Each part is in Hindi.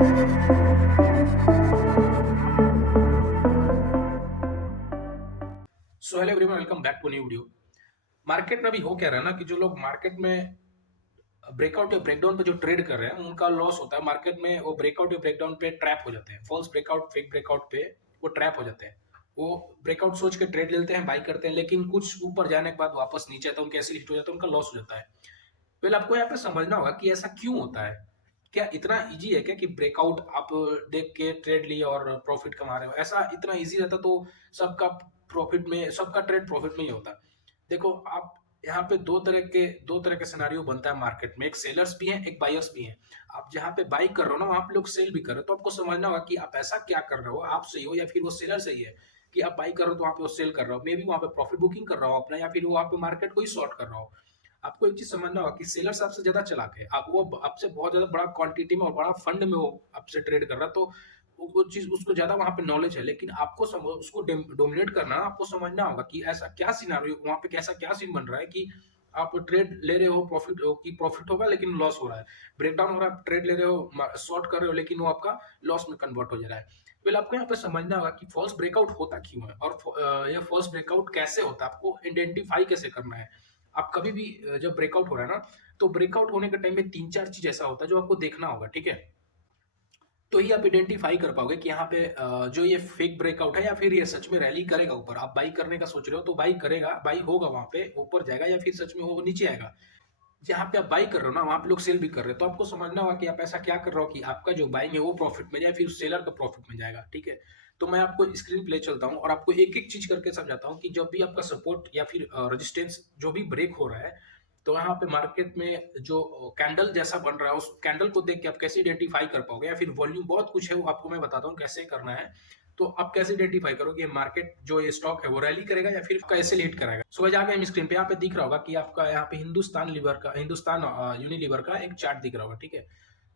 So hello everyone, welcome back to new video. Market में अभी हो क्या रहा है ना कि जो लोग मार्केट में ब्रेकआउट या ब्रेकडाउन पे जो ट्रेड कर रहे हैं उनका लॉस होता है। मार्केट में वो ब्रेकआउट या ब्रेकडाउन पे ट्रैप हो जाते हैं, फॉल्स ब्रेकआउट फेक ब्रेकआउट पे वो ट्रैप हो जाते हैं। वो ब्रेकआउट सोच के ट्रेड लेते हैं, बाई करते हैं, लेकिन कुछ ऊपर जाने के बाद वापस नीचे आता है, उनके ऐसे हिट हो जाता है, उनका लॉस हो जाता है। पहले आपको यहाँ पे समझना होगा कि ऐसा क्यों होता है। क्या इतना इजी है क्या कि ब्रेकआउट आप देख के ट्रेड लिए और प्रॉफिट कमा रहे हो? ऐसा इतना इजी रहता तो सबका सबका ट्रेड प्रॉफिट में ही होता। देखो आप, यहाँ पे दो तरह के सिनारियो बनता है मार्केट में। एक सेलर्स भी हैं, एक बायर्स भी हैं। आप जहाँ पे बाई कर रहे हो ना, वहाँ पे लोग सेल भी कर रहे हो, तो आपको समझना होगा कि आप ऐसा क्या कर रहे हो, आप सही हो या फिर वो सेलर सही है। कि आप बाई कर रहे हो तो वहाँ पे वो सेल कर रहा हो, मे बी वहाँ पे प्रॉफिट बुकिंग कर रहा हो अपना, या फिर वो वहाँ पे मार्केट को ही शॉर्ट कर रहा हो। आपको एक चीज समझना होगा कि सेलर्स आपसे ज्यादा चालाक है। आप वो आपसे बहुत ज्यादा बड़ा क्वांटिटी में और बड़ा फंड में वो आपसे ट्रेड कर रहा है, तो वो चीज उसको ज्यादा वहां पे नॉलेज है। लेकिन आपको उसको डोमिनेट करना, आपको समझना होगा कि ऐसा क्या सिनारियो वहां पे, कैसा क्या सीन बन रहा है कि आप ट्रेड ले रहे हो प्रॉफिट होगा लेकिन लॉस हो रहा है। ब्रेकडाउन हो रहा है, ट्रेड ले रहे हो, शॉर्ट कर रहे हो, लेकिन वो आपका लॉस में कन्वर्ट हो जा रहा है। पहले आपको यहाँ पे समझना होगा कि फॉल्स ब्रेकआउट होता क्यों है, और ये फॉल्स ब्रेकआउट कैसे होता है, आपको आइडेंटिफाई कैसे करना है। आप कभी भी जब ब्रेकआउट हो रहा है ना, तो ब्रेकआउट होने के टाइम में तीन चार चीज ऐसा होता है जो आपको देखना होगा, ठीक है। तो ही आप आइडेंटिफाई कर पाओगे कि यहाँ पे जो ये फेक ब्रेकआउट है या फिर ये सच में रैली करेगा ऊपर। आप बाई करने का सोच रहे हो तो बाई करेगा, बाई होगा, वहां पे ऊपर जाएगा, या फिर सच में वो नीचे आएगा। जहाँ पे आप बाई कर रहे हो ना, वहां पे लोग सेल भी कर रहे हैं, तो आपको समझना होगा कि आप ऐसा क्या कर रहे हो कि आपका जो बाइंग है वो प्रॉफिट में जाए, फिर सेलर का प्रॉफिट में जाएगा, ठीक है। तो मैं आपको स्क्रीन पे ले चलता हूँ और आपको एक एक चीज करके समझाता हूँ कि जब भी आपका सपोर्ट या फिर रेजिस्टेंस जो भी ब्रेक हो रहा है, तो यहाँ पे मार्केट में जो कैंडल जैसा बन रहा है, उस कैंडल को देख के आप कैसे आइडेंटिफाई कर पाओगे, या फिर वॉल्यूम, बहुत कुछ है वो आपको मैं बताता हूँ कैसे करना है। तो आप कैसे आइडेंटिफाई करोगे मार्केट जो ये स्टॉक है वो रैली करेगा या फिर कैसे लीड कराएगा। सो जाके हम स्क्रीन पे यहाँ पे दिख रहा होगा कि आपका यहाँ पे हिंदुस्तान यूनिलीवर का एक चार्ट दिख रहा होगा, ठीक है।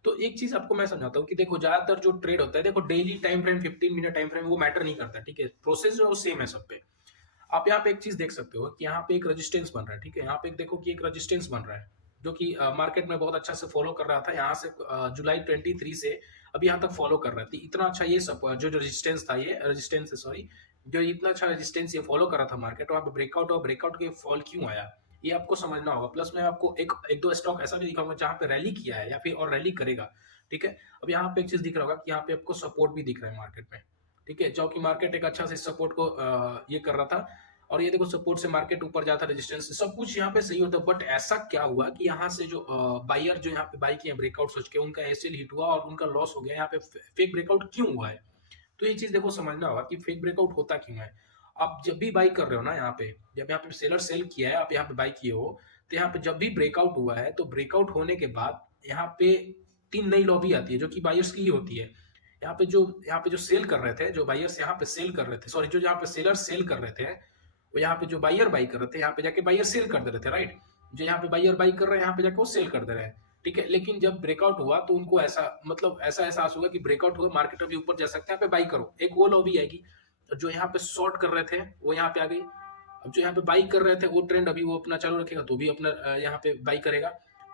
तो एक चीज आपको मैं समझाता हूँ कि देखो, ज्यादातर जो ट्रेड होता है, देखो daily time frame, 15 minute time frame, वो मैटर नहीं करता, ठीक है। प्रोसेस जो है वो सेम है सब पे। आप यहाँ पे एक चीज देख सकते हो कि यहाँ पे एक रेजिस्टेंस बन रहा है, ठीक है। यहाँ पे देखो कि एक रेजिस्टेंस बन रहा है जो कि मार्केट में बहुत अच्छा से फॉलो कर रहा था। यहाँ से जुलाई 23 से अभी यहाँ तक फॉलो कर रहा था। इतना अच्छा ये सब जो रेजिस्टेंस था, ये रेजिस्टेंस है, सॉरी, जो इतना अच्छा रेजिस्टेंस ये फॉलो कर रहा था मार्केट, वहाँ पे ब्रेकआउट और ब्रेकआउट के फॉल क्यों आया, ये आपको समझना होगा। प्लस मैं आपको एक एक दो स्टॉक ऐसा भी दिखाऊंगा जहाँ पे रैली किया है या फिर और रैली करेगा, ठीक है। अब यहाँ पे एक चीज दिख रहा होगा कि यहाँ पे आपको सपोर्ट भी दिख रहा है मार्केट में, ठीक है, जो कि मार्केट एक अच्छा से सपोर्ट को ये कर रहा था। और ये देखो, सपोर्ट से मार्केट ऊपर जाता, रेजिस्टेंस से सब कुछ यहाँ पे सही होता है। बट ऐसा क्या हुआ कि यहाँ से जो बायर जो यहाँ पे बाई किया ब्रेकआउट सोच के, उनका एसएल हिट हुआ और उनका लॉस हो गया। यहाँ पे फेक ब्रेकआउट क्यों हुआ है? तो ये चीज देखो समझना होगा कि फेक ब्रेकआउट होता क्यों है। आप जब भी बाई कर रहे हो ना, यहाँ पे जब यहाँ पे सेलर सेल किया है, आप यहाँ पे बाई किए हो, तो यहाँ पे जब भी ब्रेकआउट हुआ है, तो ब्रेकआउट होने के बाद यहाँ पे तीन नई लॉबी आती है जो कि बायर्स की ही होती है। यहाँ पे जो सेल कर रहे थे, जो बायर्स यहाँ पे सेल कर रहे थे, सॉरी, जो यहाँ पे सेलर सेल कर रहे थे, वो यहाँ पे जो बायर बाई कर रहे थे, यहाँ पे जाके बायर सेल कर दे रहे थे, राइट। जो यहाँ पे बायर बाई कर रहे हैं, यहाँ पे जाके वो सेल कर दे रहे हैं, ठीक है। लेकिन जब ब्रेकआउट हुआ तो उनको ऐसा, मतलब ऐसा एहसास हुआ कि ब्रेकआउट हुआ, मार्केट अभी ऊपर जा सकते हैं, यहाँ पे बाई करो। एक वो लॉबी आएगी। जो यहाँ पे शॉर्ट कर रहे थे वो यहाँ पे आ गई। अब जो यहाँ पे बाई कर रहे थे, वो ट्रेंड अभी वो अपना चालू रखेगा, तो भी अपना यहाँ पे बाई करेगा।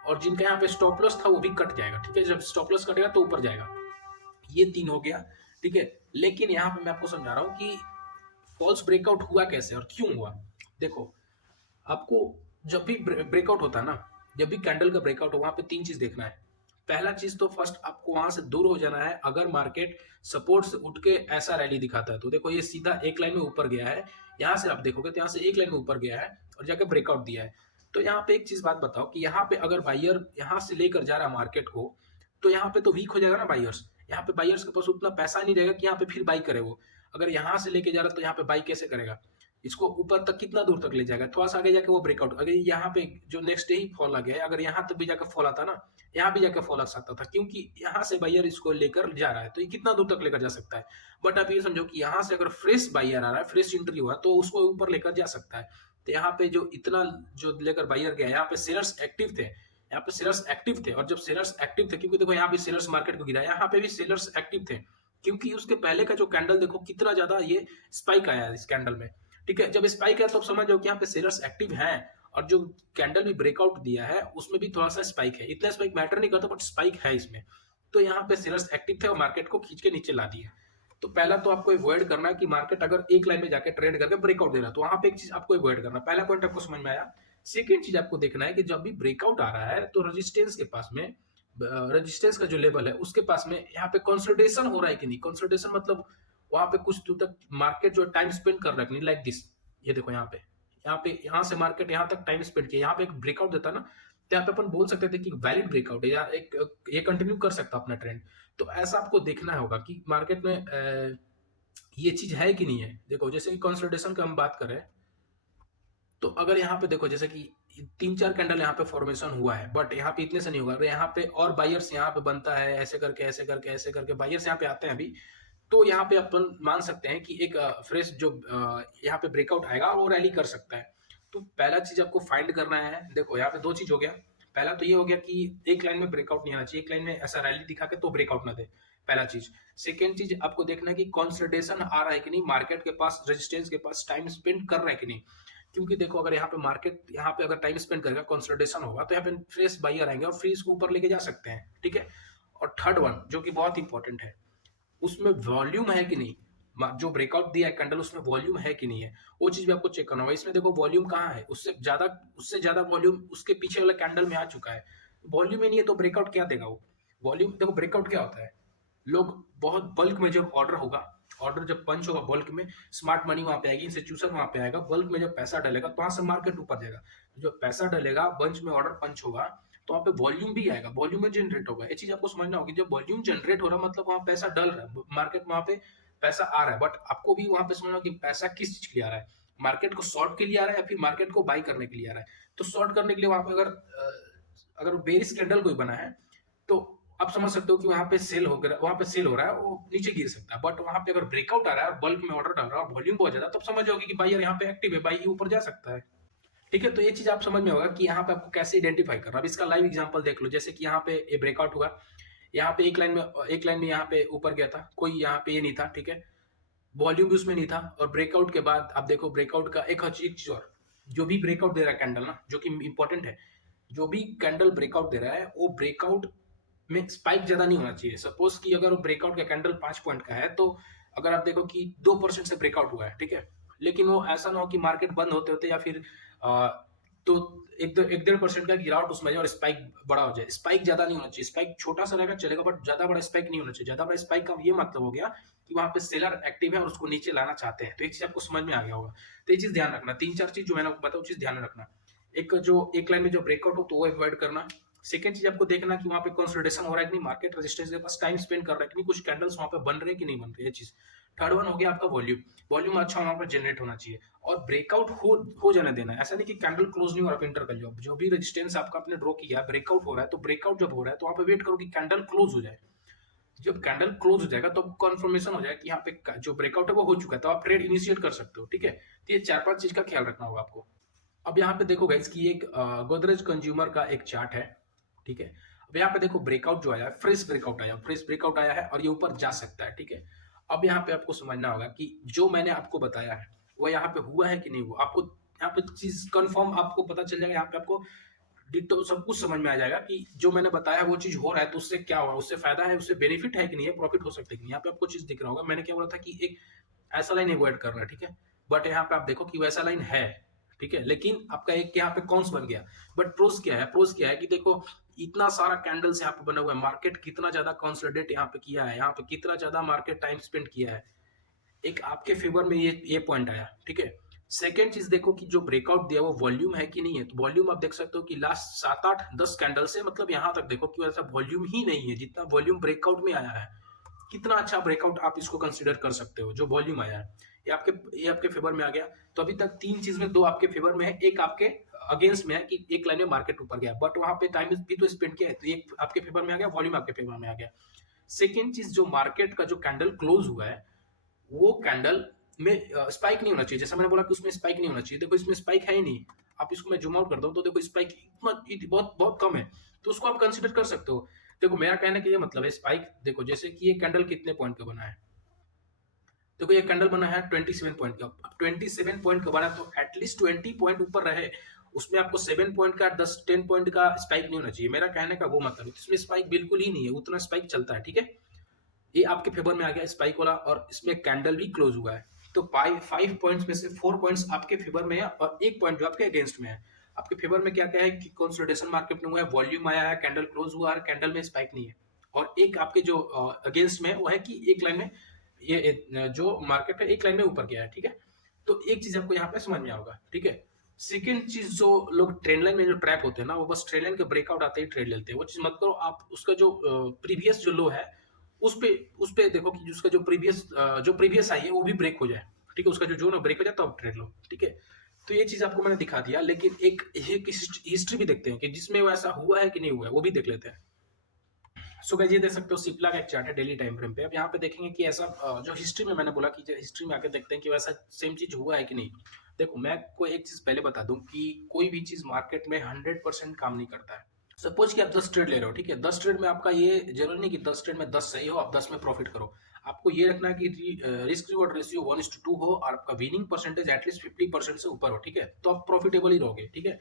और जिनका यहाँ पे स्टॉप लॉस था वो भी कट जाएगा, ठीक है। जब स्टॉप लॉस कटेगा तो ऊपर जाएगा। ये तीन हो गया, ठीक है। लेकिन यहाँ पे मैं आपको समझा रहा हूँ कि फॉल्स ब्रेकआउट हुआ कैसे और क्यों हुआ। देखो, आपको जब भी ब्रेकआउट होता है ना, जब भी कैंडल का ब्रेकआउट हो, वहां पे तीन चीज देखना है। पहला चीज तो फर्स्ट आपको वहां से दूर हो जाना है। अगर मार्केट सपोर्ट से उठ के ऐसा रैली दिखाता है, तो देखो ये सीधा एक लाइन में ऊपर गया है। यहाँ से आप देखोगे तो यहाँ से एक लाइन में ऊपर गया है और जाकर ब्रेकआउट दिया है। तो यहाँ पे एक चीज बात बताओ कि यहाँ पे अगर बाइयर यहाँ से लेकर जा रहा है मार्केट को, तो यहाँ पे तो वीक हो जाएगा ना बाइयर्स। यहाँ पे बाइयर्स के पास उतना पैसा नहीं रहेगा कि यहाँ पे फिर बाई करे वो। अगर यहाँ से लेके जा रहा है तो यहाँ पे बाई कैसे करेगा? इसको ऊपर तक कितना दूर तक ले जाएगा? थोड़ा सा आगे जाके वो ब्रेकआउट, अगर यहाँ पे जो नेक्स्ट डे ही फॉल आ गया है, अगर यहाँ तक भी जाकर फॉल आता ना, यहाँ भी जाकर फॉल आ सकता था, क्योंकि यहाँ से बाइयर इसको लेकर जा रहा है, तो ये कितना दूर तक लेकर जा सकता है। बट आप ये समझो कि यहाँ से अगर फ्रेश बाइयर आ रहा है, फ्रेश एंट्री हुआ, तो उसको ऊपर लेकर जा सकता है। तो यहाँ पे जो इतना जो लेकर बाइयर गया, यहाँ पे सेलर्स एक्टिव थे, यहाँ पे सेलर्स एक्टिव थे। और जब सेलर्स एक्टिव थे, क्योंकि देखो यहाँ पे सेलर्स मार्केट को गिरा, यहाँ पे भी सेलर्स एक्टिव थे, क्योंकि उसके पहले का जो कैंडल देखो कितना ज्यादा ये स्पाइक आया है इस कैंडल में, ठीक है। जब स्पाइक है तो आप समझ जाओ कि यहाँ पे सेलर्स एक्टिव हैं। और जो कैंडल भी ब्रेकआउट दिया है उसमें भी थोड़ा सा स्पाइक है, इतना स्पाइक मैटर नहीं करता, बट स्पाइक है इसमें। तो यहाँ पे सेलर्स एक्टिव थे और मार्केट को खींच के नीचे ला दिए। तो पहला तो आपको अवॉइड करना है कि मार्केट अगर एक लाइन में जाके ट्रेड करके ब्रेकआउट दे रहा है तो वहां पे एक चीज आपको अवॉइड करना है। पहला पॉइंट आपको समझ में आया। सेकेंड चीज आपको देखना है कि जब भी ब्रेकआउट आ रहा है तो रेजिस्टेंस के पास में, रेजिस्टेंस का जो लेवल है उसके पास में यहाँ पे कंसोलिडेशन हो रहा है कि नहीं। कंसोलिडेशन मतलब वहां पे कुछ दूर तक मार्केट जो टाइम स्पेंड कर रहा है कि नहीं, लाइक दिस। ये देखो यहाँ से मार्केट यहाँ तक टाइम स्पेंड किया, यहाँ पे एक ब्रेकआउट देता ना, तो यहाँ पे अपन बोल सकते थे कि वैलिड ब्रेकआउट है या एक ये कंटिन्यू कर सकता अपना ट्रेंड। तो ऐसा आपको देखना होगा कि मार्केट में ये चीज है कि नहीं है। देखो जैसे कि कंसोलिडेशन का हम बात करें तो अगर यहाँ पे देखो जैसे कि 3-4 कैंडल यहाँ पे फॉर्मेशन हुआ है, बट यहाँ पे इतने से नहीं होगा। अगर यहाँ पे और बायर्स यहाँ पे बनता है, ऐसे करके ऐसे करके ऐसे करके बायर्स यहाँ पे आते हैं अभी, तो यहाँ पे अपन मान सकते हैं कि एक फ्रेश जो यहाँ पे ब्रेकआउट आएगा वो रैली कर सकता है। तो पहला चीज आपको फाइंड करना है। देखो यहाँ पे दो चीज हो गया। पहला तो ये हो गया कि एक लाइन में ब्रेकआउट नहीं आना चाहिए, एक लाइन में ऐसा रैली दिखा के तो ब्रेकआउट ना दे, पहला चीज। सेकेंड चीज आपको देखना है कि कंसोलिडेशन आ रहा है कि नहीं, मार्केट के पास रेजिस्टेंस के पास टाइम स्पेंड कर रहा है कि नहीं। क्योंकि देखो अगर यहाँ पे मार्केट यहाँ पे अगर टाइम स्पेंड करेगा, कंसोलिडेशन होगा, तो यहाँ पे फ्रेश बायर आएंगे और फ्रीज को ऊपर लेके जा सकते हैं, ठीक है। और थर्ड वन जो कि बहुत इंपॉर्टेंट है, उसमें वॉल्यूम है कि नहीं। जो ब्रेकआउट दिया है कैंडल उसमें वॉल्यूम है कि नहीं है, वो चीज भी आपको चेक करना होगा। इसमें देखो वॉल्यूम कहाँ है, उससे ज्यादा वॉल्यूम उसके पीछे वाले कैंडल में आ चुका है। वॉल्यूम ही नहीं है तो ब्रेकआउट क्या देगा वो। वॉल्यूम देखो, ब्रेकआउट क्या होता है, लोग बहुत बल्क में जब ऑर्डर होगा, ऑर्डर जब पंच होगा बल्क में, स्मार्ट मनी वहां पे आएगी, इंस्टीट्यूशन वहां पे आएगा, बल्क में जब पैसा डलेगा तो वहां से मार्केट ऊपर जाएगा। जब पैसा डलेगा, बंच में ऑर्डर पंच होगा, तो वहां पे वॉल्यूम भी आएगा, वॉल्यूम में जनरेट होगा। ये चीज आपको समझना होगी, जब वॉल्यूम जनरेट हो रहा मतलब वहां पैसा डल रहा है, मार्केट में वहां पे पैसा आ रहा है। बट आपको भी वहां पे समझना कि पैसा किस चीज के लिए आ रहा है, मार्केट को शॉर्ट के लिए आ रहा है या फिर मार्केट को बाई करने के लिए आ रहा है। तो शॉर्ट करने के लिए वहां पे अगर बेरिश कैंडल कोई बना है तो आप समझ सकते हो कि वहां पे सेल हो रहा है, वो नीचे गिर सकता है। बट वहां पे अगर ब्रेकआउट आ रहा है और बल्क में ऑर्डर डाल रहा है और वॉल्यूम बहुत ज्यादा, तब समझ जाओगे कि बायर यहाँ पे एक्टिव है, बाई ऊपर जा सकता है, ठीक है। तो ये चीज आप समझ में होगा कि यहाँ पे आपको कैसे आइडेंटिफाई करना। अब इसका लाइव एग्जांपल देख लो, जैसे कि यहाँ पे ये ब्रेकआउट हुआ, यहाँ पे एक लाइन में यहाँ पे ऊपर गया था, कोई यहाँ पे ये नहीं था, ठीक है, वॉल्यूम भी उसमें नहीं था। और ब्रेकआउट के बाद आप देखो ब्रेकआउट का एक चीज और, जो भी ब्रेकआउट दे रहा है कैंडल ना, जो कि इंपॉर्टेंट है, जो भी कैंडल ब्रेकआउट दे रहा है वो ब्रेकआउट में स्पाइक ज्यादा नहीं होना चाहिए। सपोज कि अगर वो ब्रेकआउट का कैंडल 5 पॉइंट का है, तो अगर आप देखो कि 2% से ब्रेकआउट हुआ है, ठीक है, लेकिन वो ऐसा ना हो कि मार्केट बंद होते होते या फिर तो 1-1.5% का गिरावट उसमें और स्पाइक बड़ा हो जाए। स्पाइक ज्यादा नहीं होना चाहिए, स्पाइक छोटा सा रहेगा चलेगा, बट ज्यादा बड़ा स्पाइक नहीं होना चाहिए। ज्यादा बड़ा स्पाइक का ये मतलब हो गया कि वहां पे सेलर एक्टिव है और उसको नीचे लाना चाहते हैं। तो एक चीज आपको समझ में आ गया होगा। तो ये चीज ध्यान रखना, 3-4 चीज जो मैंने आपको बताया, चीज ध्यान रखना। एक लाइन में जो ब्रेकआउट हो तो वो अवॉइड करना। सेकंड चीज आपको देखना कि वहां पे कंसोलिडेशन हो रहा है कि नहीं, मार्केट रेजिस्टेंस के पास टाइम स्पेंड कर रहा है कि नहीं, कुछ कैंडल्स वहां पे बन रहे हैं कि नहीं बन रहे, ये चीज। थर्ड वन हो गया आपका वॉल्यूम, वॉल्यूम अच्छा वहां पर जनरेट होना चाहिए और ब्रेकआउट हो जाने देना है। ऐसा नहीं कि कैंडल क्लोज नहीं हो रहा, इंटर कर लो। जो भी रेजिस्टेंस आपका आपने ड्रॉ किया, ब्रेकआउट हो रहा है, तो ब्रेकआउट जब हो रहा है तो वहां पे वेट करो कि कैंडल क्लोज हो जाए। जब कैंडल क्लोज हो जाएगा तो कंफर्मेशन हो जाएगा कि यहाँ पे जो ब्रेकआउट है वो हो चुका है, तो आप ट्रेड इनिशिएट कर सकते हो, ठीक है। तो ये 4-5 चीज का ख्याल रखना होगा आपको। अब यहाँ पे देखो गाइस कि एक गोदरेज कंज्यूमर का एक चार्ट है, ठीक है। अब यहाँ पे देखो ब्रेकआउट जो आया है, फ्रेश ब्रेकआउट आया है और ये ऊपर जा सकता है, ठीक है। अब यहाँ पे आपको समझना होगा कि जो मैंने आपको बताया है वो यहाँ पे हुआ है कि नहीं हुआ। आपको यहाँ पे चीज कंफर्म आपको पता चल जाएगा, यहाँ पे आपको डिटो सब कुछ समझ में आ जाएगा कि जो मैंने बताया वो चीज हो रहा है तो उससे क्या हो रहा है, उससे फायदा है, उससे बेनिफिट है कि नहीं है, प्रॉफिट हो सकता है कि नहीं। यहाँ पे आपको चीज दिख रहा होगा, मैंने क्या बोला था कि एक ऐसा लाइन अवॉइड कर रहा है, ठीक है। बट यहाँ पे आप देखो कि वैसा लाइन है, ठीक है, लेकिन आपका एक यहाँ पे कॉन्स बन गया। बट प्रोज क्या है कि देखो इतना सारा कैंडल्स यहाँ पे बना हुआ है, मार्केट कितना ज्यादा कंसोलिडेट यहाँ पे किया है, यहाँ पे कितना ज्यादा मार्केट टाइम स्पेंड किया है, एक आपके फेवर में ये पॉइंट आया, ठीक है। सेकेंड चीज देखो कि जो ब्रेकआउट दिया वो वॉल्यूम है कि नहीं है। तो वॉल्यूम आप देख सकते हो कि लास्ट 7-8-10 कैंडल से मतलब यहाँ तक देखो कि वैसा वॉल्यूम ही नहीं है जितना वॉल्यूम ब्रेकआउट में आया है। कितना अच्छा ब्रेकआउट आप इसको कंसीडर कर सकते हो, जो वॉल्यूम आया है ये आपके फेवर में आ गया। तो अभी तक 3 चीज में 2 आपके फेवर में है, एक आपके अगेंस्ट में है कि एक लाइन में मार्केट ऊपर गया, बट वहां पे टाइम भी तो स्पेंड किया है, तो एक आपके फेवर में आ गया, वॉल्यूम आपके फेवर में आ गया। सेकेंड चीज, जो मार्केट का जो कैंडल क्लोज हुआ है वो कैंडल में स्पाइक नहीं होना चाहिए। जैसा मैंने बोला कि उसमें स्पाइक नहीं होना चाहिए, देखो इसमें स्पाइक है ही नहीं। आप इसको मैं जूम आउट करता हूँ तो देखो स्पाइक बहुत बहुत कम है, तो उसको आप कंसिडर कर सकते हो। देखो मेरा कहने का ये मतलब है, स्पाइक देखो जैसे कि ये कैंडल कितने पॉइंट का बना है, देखो ये कैंडल बना है 27 पॉइंट का। 27 पॉइंट का बना तो एटलीस्ट 20 पॉइंट ऊपर रहे, उसमें आपको 7 पॉइंट का 10 पॉइंट का स्पाइक नहीं होना चाहिए, मेरा कहने का वो मतलब है। इसमें स्पाइक बिल्कुल ही नहीं है, उतना स्पाइक चलता है, ठीक है। ये आपके फेवर में आ गया स्पाइक वाला, और इसमें कैंडल भी क्लोज हुआ है। तो 5 पॉइंट्स में से 4 पॉइंट्स आपके फेवर में है और 1 पॉइंट जो आपके अगेंस्ट में है। आपके फेवर में क्या क्या है कि कंसोलिडेशन मार्केट में हुआ है, वॉल्यूम आया है, कैंडल क्लोज हुआ है, कैंडल में स्पाइक नहीं है। और एक आपके जो अगेंस्ट में है वो है कि एक लाइन में ये जो मार्केट है एक लाइन में ऊपर गया है, ठीक है। तो एक चीज आपको यहाँ पे समझ में होगा, ठीक है। सेकेंड चीज, जो लोग ट्रेंड लाइन में जो ट्रैप होते हैं ना, वो बस ट्रेंड लाइन के ब्रेकआउट आते ही ट्रेड लेते हैं। वो चीज मत करो आप। उसका जो प्रीवियस जो लो है उस पे देखो कि उसका जो प्रीवियस आई है वो भी ब्रेक हो जाए, ठीक है। उसका जो जोन ब्रेक हो जाए तो आप ट्रेड लो, ठीक है। तो ये चीज आपको मैंने दिखा दिया, लेकिन एक हिस्ट्री भी देखते हैं कि जिसमें वो ऐसा हुआ है कि नहीं हुआ है, वो भी देख लेते हैं। सो गाइस, ये देख सकते हो सिप्ला का एक चार्ट है डेली टाइम फ्रेम पे। अब यहाँ पे देखेंगे कि ऐसा जो हिस्ट्री में मैंने बोला कि हिस्ट्री में आके देखते हैं कि वैसा सेम चीज हुआ है कि नहीं। देखो, मैं कोई एक चीज पहले बता दूं कि कोई भी चीज मार्केट में 100% काम नहीं करता है। सपोज कि आप 10 ट्रेड ले रहे हो, ठीक है। 10 ट्रेड में आपका ये जरूरी नहीं कि 10 ट्रेड में 10 सही हो, आप 10 में प्रॉफिट करो। आपको ये रखना है कि रिस्क रिवॉर्ड रेशियो 1:2 हो और आपका विनिंग परसेंटेज एटलीस्ट 50% से ऊपर हो, ठीक है। तो आप प्रॉफिटेबल ही रहोगे, ठीक है।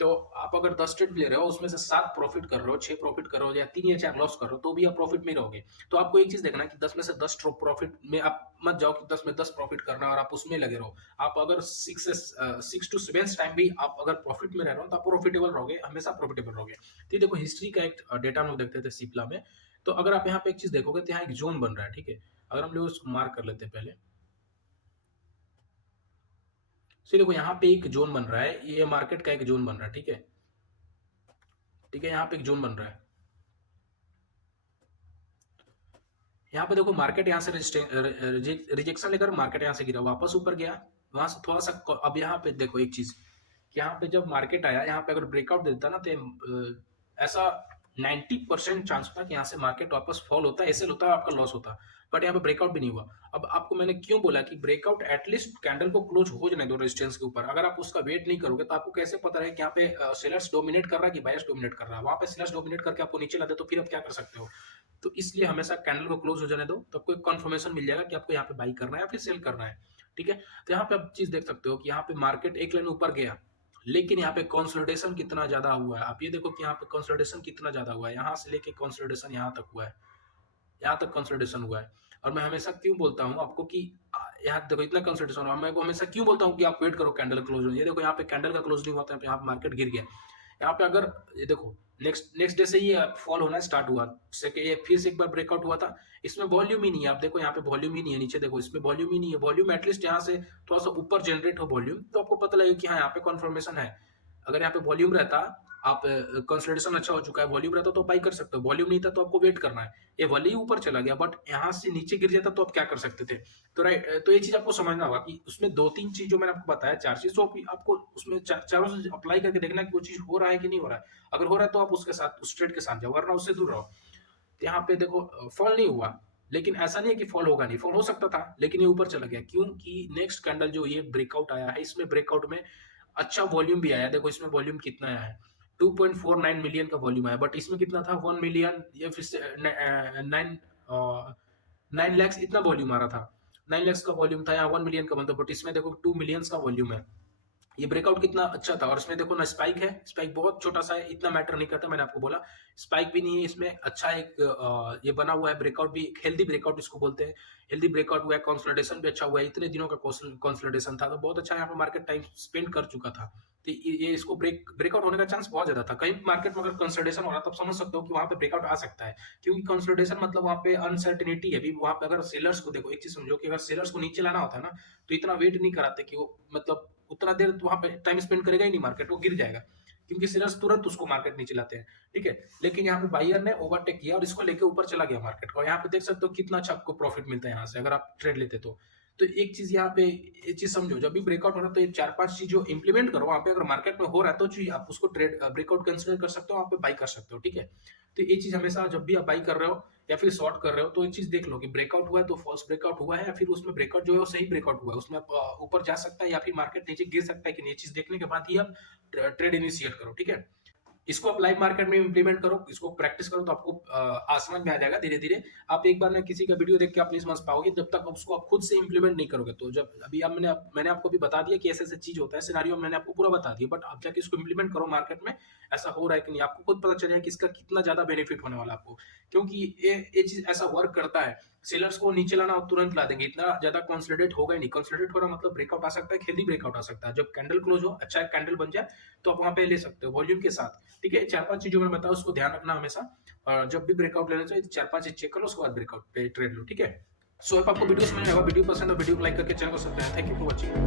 तो आप अगर 10 ट्रेड ले रहे हो, उसमें से 7 प्रॉफिट कर रहे हो, 6 प्रॉफिट कर रहे हो, या 3 या 4 लॉस कर रहे हो, तो भी आप प्रॉफिट में रहोगे। तो आपको एक चीज देखना है कि 10 में से 10 प्रॉफिट में आप मत जाओ कि 10 में 10 प्रॉफिट करना और आप उसमें लगे रहो। आप अगर 6 to 7 टाइम भी आप अगर प्रॉफिट में रह रहे हो तो आप प्रॉफिटेबल रहोगे, हमेशा प्रॉफिटेबल रहोगे। तो ये देखो, हिस्ट्री का एक डेटा हम लोग देखते थे सिप्ला में। तो अगर आप यहाँ पे एक चीज देखोगे तो यहाँ एक जोन बन रहा है, ठीक है। अगर हम लोग उसको मार्क कर लेते हैं पहले। तो देखो, यहाँ पे एक जोन बन रहा है, ये मार्केट का एक जोन बन रहा है, ठीक है। ठीक है, यहाँ पे एक जोन बन रहा है। यहाँ पे देखो, मार्केट यहाँ से रिजेक्शन लेकर मार्केट यहाँ से गिरा, वापस ऊपर गया, वहां से थोड़ा सा अब यहाँ पे देखो एक चीज, यहाँ पे जब मार्केट आया, यहाँ पे अगर ब्रेकआउट देता ना तो ऐसा 90% चांस था कि यहाँ से मार्केट वापस फॉल होता, ऐसे होता, आपका लॉस होता। बट यहाँ पे ब्रेकआउट भी नहीं हुआ। अब आपको मैंने क्यों बोला कि ब्रेकआउट एटलीस्ट कैंडल को क्लोज हो जाने दो रेजिस्टेंस के ऊपर। अगर आप उसका वेट नहीं करोगे तो आपको कैसे पता है कि यहाँ पे सेलर्स डोमिनेट कर रहा है कि बायर्स डोमिनेट कर रहा है। वहां पे सेलर्स डोमिनेट करके आपको नीचे ला दे तो फिर आप क्या कर सकते हो। तो इसलिए हमेशा कैंडल को क्लोज हो जाने दो, तो आपको एक कंफर्मेशन मिल जाएगा कि आपको यहाँ पे बाई करना है या फिर सेल करना है, ठीक है। तो यहाँ पे आप चीज देख सकते हो कि यहाँ पे मार्केट एक लाइन ऊपर गया, लेकिन यहाँ पे कंसोलिडेशन कितना ज्यादा हुआ है। आप ये देखो कि यहाँ पे कंसोलिडेशन कितना ज्यादा हुआ है, यहाँ से लेके कंसोलिडेशन यहाँ तक हुआ है, यहाँ तक कंसोलिडेशन हुआ है। और मैं हमेशा क्यों बोलता हूँ आपको कि यहाँ देखो इतना कंसोलिडेशन हुआ, मैं हमेशा क्यों बोलता हूँ कि आप वेट करो कैंडल क्लोज हो। ये देखो, यहाँ पे कैंडल का क्लोज नहीं हुआ था, यहाँ पे मार्केट गिर गया। यहाँ पे अगर ये देखो, नेक्स्ट डे से ये फॉल होना स्टार्ट हुआ, ये फिर से एक बार ब्रेकआउट हुआ था। इसमें वॉल्यूम ही नहीं है, आप देखो यहाँ पे वॉल्यूम ही नहीं है, नीचे देखो इसमें वॉल्यूम ही नहीं है। वॉल्यूम एटलीस्ट यहाँ से थोड़ा सा ऊपर जनरेट हो वॉल्यूम, तो आपको पता लगेगा कि हाँ, यहाँ पे कन्फर्मेशन है। अगर यहाँ पे वॉल्यूम रहता, आप कंसोलिडेशन अच्छा हो चुका है, वॉल्यूम रहता तो बाई कर सकते हो, वॉल्यूम नहीं था तो आपको वेट करना है। ये भले ही ऊपर चला गया, बट यहाँ से नीचे गिर जाता तो आप क्या कर सकते थे। तो राइट, तो ये चीज आपको समझना होगा कि उसमें 2-3 चीज जो मैंने आपको बताया, 4 चीज, तो आपको उसमें चारों से अप्लाई करके देखना कि वो चीज हो रहा है कि नहीं हो रहा है। अगर हो रहा है तो आप उसके साथ, उस ट्रेड के साथ जाओ, वरना उससे दूर रहो। तो यहाँ पे देखो, फॉल नहीं हुआ, लेकिन ऐसा नहीं है कि फॉल होगा नहीं, फॉल हो सकता था, लेकिन ये ऊपर चला गया क्योंकि नेक्स्ट कैंडल जो ये ब्रेकआउट आया है, इसमें ब्रेकआउट में अच्छा वॉल्यूम भी आया। देखो इसमें वॉल्यूम कितना आया है, 2.49 मिलियन का वॉल्यूम आया, बट इसमें कितना था, 1 मिलियन या फिर से 9 लैक्स इतना वॉल्यूम आ रहा था। 9 लैक्स का वॉल्यूम था, यहाँ 1 मिलियन का बनता, बट इसमें देखो 2 मिलियंस का वॉल्यूम है। ये ब्रेकआउट कितना अच्छा था। और इसमें देखो ना, स्पाइक है, स्पाइक बहुत छोटा सा है, इतना मैटर नहीं करता, मैंने आपको बोला। स्पाइक भी नहीं है इसमें, अच्छा एक ये बना हुआ है ब्रेकआउट भी, हेल्दी ब्रेकआउट इसको बोलते हैं। हेल्दी ब्रेकआउट हुआ है, कंसोलिडेशन भी अच्छा हुआ है, इतने दिनों का कंसोलिडेशन था, तो बहुत अच्छा यहाँ पे मार्केट टाइम स्पेंड कर चुका था। तो ये इसको ब्रेकआउट होने का चांस बहुत ज्यादा था। कहीं मार्केट में अगर कंसोलिडेशन हो रहा तब समझ सकते हो कि वहां पे ब्रेकआउट आ सकता है, क्योंकि कंसोलिडेशन मतलब वहां पे अनसर्टेनिटी है। भी वहां पे अगर सेलर्स को देखो, एक चीज समझो कि अगर सेलर्स को नीचे लाना होता है ना, तो इतना वेट नहीं कराते कि वो मतलब उतना देर वहां पे टाइम स्पेंड करेगा ही नहीं, मार्केट वो गिर जाएगा, क्योंकि सेलर्स तुरंत उसको मार्केट नीचे लाते हैं, ठीक है। लेकिन यहाँ पे बायर ने ओवरटेक किया और इसको लेके ऊपर चला गया मार्केट को। यहाँ पे देख सकते हो कितना अच्छा आपको प्रॉफिट मिलता है यहाँ से, अगर आप ट्रेड लेते तो एक चीज यहाँ पे, ये चीज समझो, जब भी ब्रेकआउट हो रहा है तो ये 4-5 चीज जो इंप्लीमेंट करो वहां पे। अगर मार्केट में हो रहा है तो चीज आप उसको ट्रेड ब्रेकआउट कंसिडर कर सकते हो, वहां पे बाई कर सकते हो, ठीक है। तो ये चीज हमेशा जब भी आप बाई कर रहे हो या फिर शॉर्ट कर रहे हो, तो ये चीज देख लो कि ब्रेकआउट हुआ है तो फॉल्स ब्रेकआउट हुआ है, या फिर उसमें ब्रेकआउट जो है वो सही ब्रेकआउट हुआ है, उसमें आप ऊपर जा सकता है या फिर मार्केट नीचे गिर सकता है कि नहीं, ये चीज देखने के बाद ही आप ट्रेड इनिशिएट करो, ठीक है। इसको आप लाइव मार्केट में इंप्लीमेंट करो, इसको प्रैक्टिस करो तो आपको समझ में आ जाएगा धीरे धीरे। आप एक बार में किसी का वीडियो देख के आप नहीं समझ पाओगे जब तक उसको आप खुद से इंप्लीमेंट नहीं करोगे। तो जब अभी आप मैंने आपको भी बता दिया कि ऐसे ऐसे चीज होता है, सिनारियो मैंने आपको पूरा बता दिया, बट आप जाके इसको इंप्लीमेंट करो मार्केट में, ऐसा हो रहा है कि नहीं आपको खुद पता चल जाएगा कि इसका कितना ज्यादा बेनिफिट होने वाला है आपको। क्योंकि ये चीज ऐसा वर्क करता है, सेलर्स को नीचे लाना और तुरंत ला देंगे, इतना ज्यादा कंसोलिडेट होगा ही नहीं। कंसोलिडेट हो रहा मतलब ब्रेकआउट आ सकता है, हेल्दी ब्रेकआउट आ सकता है। जब कैंडल क्लोज हो, अच्छा कैंडल बन जाए तो आप वहां पे ले सकते हो वॉल्यूम के साथ। ठीक है, 4-5 चीजों में बताओ, उसको ध्यान रखना हमेशा। और जब भी ब्रेकआउट लेना चाहिए 4-5 चीज चेक करो, उसके बाद ब्रेकआउट पे ट्रेड लो। ठीक है, सो होप आपको वीडियो समझ में आएगा। वीडियो पसंद है वीडियो को लाइक करके चैनल को subscribe. Thank you for watching.